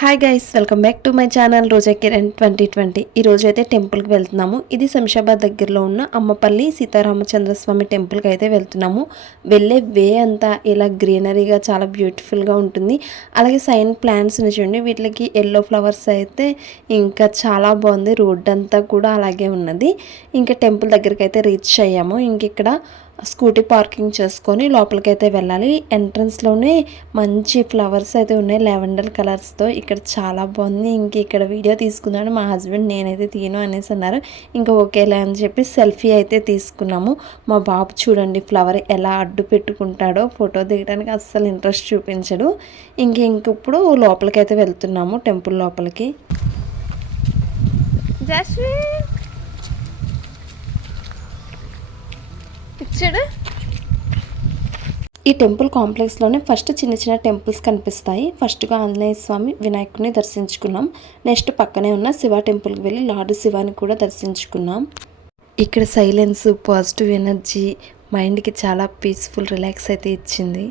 Hi guys, welcome back to my channel Roja Kiran 2020. ఈ రోజు అయితే టెంపుల్కి వెళ్తున్నాము. ఇది శంషాబాద్ దగ్గరలో ఉన్న అమ్మపల్లి సీతారామచంద్రస్వామి టెంపుల్కి అయితే వెళ్తున్నాము. వెళ్ళే వే అంతా ఇలా గ్రీనరీగా చాలా బ్యూటిఫుల్గా ఉంటుంది. అలాగే సైన్ ప్లాంట్స్ చూడండి, వీటికి ఎల్లో ఫ్లవర్స్ అయితే ఇంకా చాలా బాగుంది. రోడ్ అంతా కూడా అలాగే ఉన్నది. ఇంకా టెంపుల్ దగ్గరికి అయితే రీచ్ అయ్యాము. ఇంక ఇక్కడ స్కూటీ పార్కింగ్ చేసుకొని లోపలికి అయితే వెళ్ళాలి. ఎంట్రన్స్లోనే మంచి ఫ్లవర్స్ అయితే ఉన్నాయి లావెండర్ కలర్స్తో. ఇక్కడ చాలా బాగుంది. ఇంక ఇక్కడ వీడియో తీసుకున్నాను మా హస్బెండ్, నేనైతే తీయను అనేసి అన్నారు. ఇంకా ఓకేలే అని చెప్పి సెల్ఫీ అయితే తీసుకున్నాము. మా బాబు చూడండి ఫ్లవర్ ఎలా అడ్డు పెట్టుకుంటాడో, ఫోటో దిగడానికి అస్సలు ఇంట్రెస్ట్ చూపించడు. ఇంకిప్పుడు లోపలికి అయితే వెళ్తున్నాము, టెంపుల్ లోపలికి. ఈ టెంపుల్ కాంప్లెక్స్లోనే ఫస్ట్ చిన్న చిన్న టెంపుల్స్ కనిపిస్తాయి. ఫస్ట్గా ఆంజనేయ స్వామి, వినాయకుడిని దర్శించుకున్నాం. నెక్స్ట్ పక్కనే ఉన్న శివ టెంపుల్కి వెళ్ళి లార్డ్ శివాని కూడా దర్శించుకున్నాం. ఇక్కడ సైలెన్స్, పాజిటివ్ ఎనర్జీ మైండ్కి చాలా పీస్ఫుల్ రిలాక్స్ అయితే ఇచ్చింది.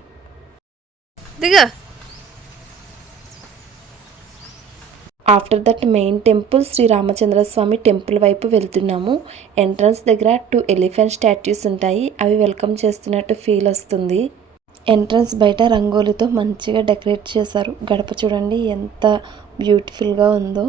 After that main temple Shri Ramachandraswamy temple వైపు వెళ్తున్నాము. ఎంట్రన్స్ దగ్గర 2 ఎలిఫెంట్ స్టాట్యూస్ ఉంటాయి. అవి వెల్కమ్ చేస్తున్నట్టు ఫీల్ వస్తుంది. ఎంట్రన్స్ బయట రంగోలితో మంచిగా డెకరేట్ చేశారు. గడప చూడండి ఎంత బ్యూటిఫుల్గా ఉందో.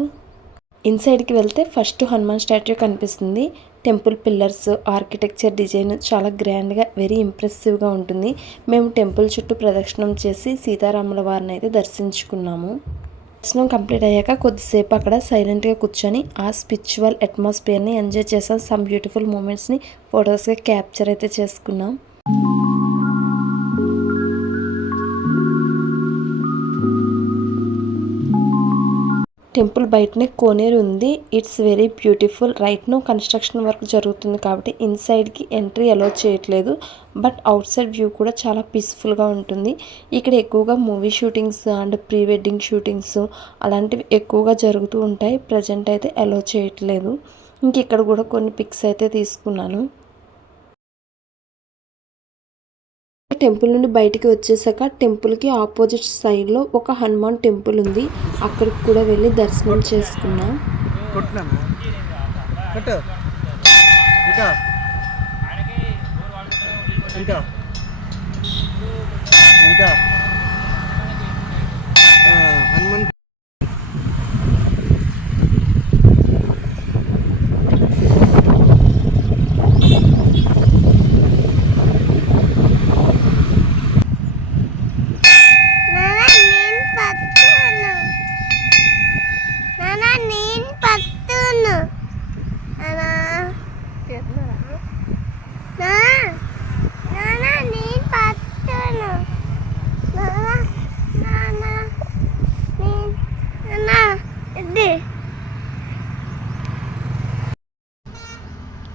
ఇన్సైడ్కి వెళ్తే ఫస్ట్ హనుమాన్ స్టాట్యూ కనిపిస్తుంది. టెంపుల్ పిల్లర్స్, ఆర్కిటెక్చర్ డిజైన్ చాలా గ్రాండ్గా, వెరీ ఇంప్రెసివ్గా ఉంటుంది. మేము టెంపుల్ చుట్టూ ప్రదక్షిణం చేసి సీతారాముల వారిని అయితే దర్శించుకున్నాము. దర్శనం కంప్లీట్ అయ్యాక కొద్దిసేపు అక్కడ సైలెంట్గా కూర్చొని ఆ స్పిరిచువల్ అట్మాస్ఫియర్ని ఎంజాయ్ చేసాం. సమ్ బ్యూటిఫుల్ మూమెంట్స్ని ఫొటోస్గా క్యాప్చర్ అయితే చేసుకున్నాం. టెంపుల్ బయటనే కోనేరు ఉంది. It's very beautiful. Right now construction work జరుగుతుంది కాబట్టి ఇన్సైడ్కి ఎంట్రీ అలో చేయట్లేదు. బట్ అవుట్ సైడ్ వ్యూ కూడా చాలా పీస్ఫుల్గా ఉంటుంది. ఇక్కడ ఎక్కువగా movie shootings and pre wedding shootings అలాంటివి ఎక్కువగా జరుగుతూ ఉంటాయి. ప్రజెంట్ అయితే అలో చేయట్లేదు. ఇంక ఇక్కడ కూడా కొన్ని పిక్స్ అయితే తీసుకున్నాను. టెంపుల్ నుండి బయటికి వచ్చేసాక టెంపుల్కి ఆపోజిట్ సైడ్లో ఒక హనుమాన్ టెంపుల్ ఉంది. అక్కడికి కూడా వెళ్ళి దర్శనం చేసుకున్నాం.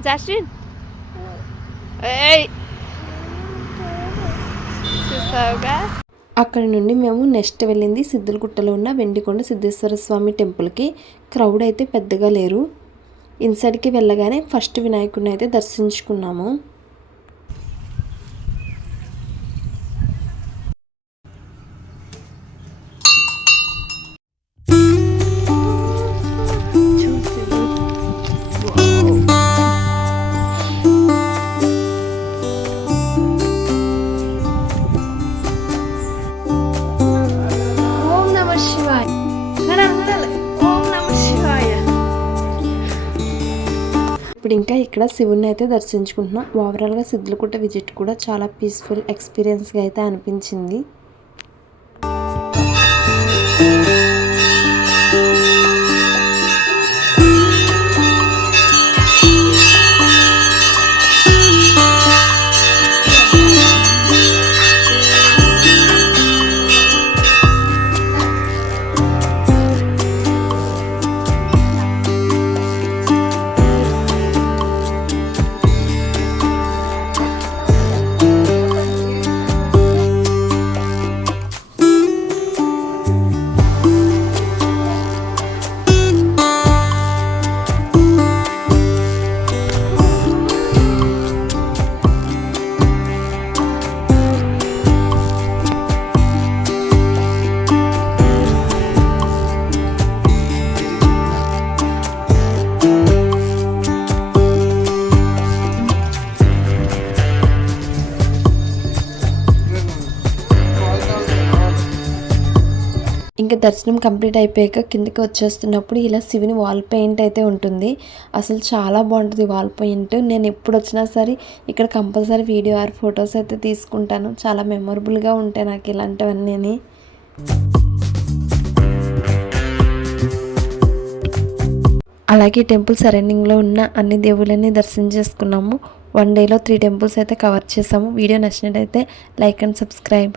జాస్మిన్ అక్కడి నుండి మేము నెక్స్ట్ వెళ్ళింది సిద్ధులగుట్టలో ఉన్న వెండికొండ సిద్ధేశ్వర స్వామి టెంపుల్కి. క్రౌడ్ అయితే పెద్దగా లేరు. ఇన్సైడ్కి వెళ్ళగానే ఫస్ట్ వినాయకుడిని అయితే దర్శించుకున్నాము. ఇప్పుడు ఇంకా ఇక్కడ శివుని అయితే దర్శించుకుంటున్నాం. ఓవరాల్గా సిద్ధులగుట్ట విజిట్ కూడా చాలా పీస్ఫుల్ ఎక్స్పీరియన్స్గా అయితే అనిపించింది. ఇంకా దర్శనం కంప్లీట్ అయిపోయాక కిందకి వచ్చేస్తున్నప్పుడు ఇలా శివుని వాల్ పెయింట్ అయితే ఉంటుంది. అసలు చాలా బాగుంటుంది వాల్ పెయింట్. నేను ఎప్పుడు వచ్చినా సరే ఇక్కడ కంపల్సరీ వీడియో ఆర్ ఫొటోస్ అయితే తీసుకుంటాను. చాలా మెమొరబుల్గా ఉంటాయి నాకు ఇలాంటివన్నీ. అలాగే టెంపుల్ సరౌండింగ్లో ఉన్న అన్ని దేవుళ్ళని దర్శనం చేసుకున్నాము. 1 డేలో 3 టెంపుల్స్ అయితే కవర్ చేసాము. వీడియో నచ్చినట్టయితే లైక్ అండ్ సబ్స్క్రైబ్.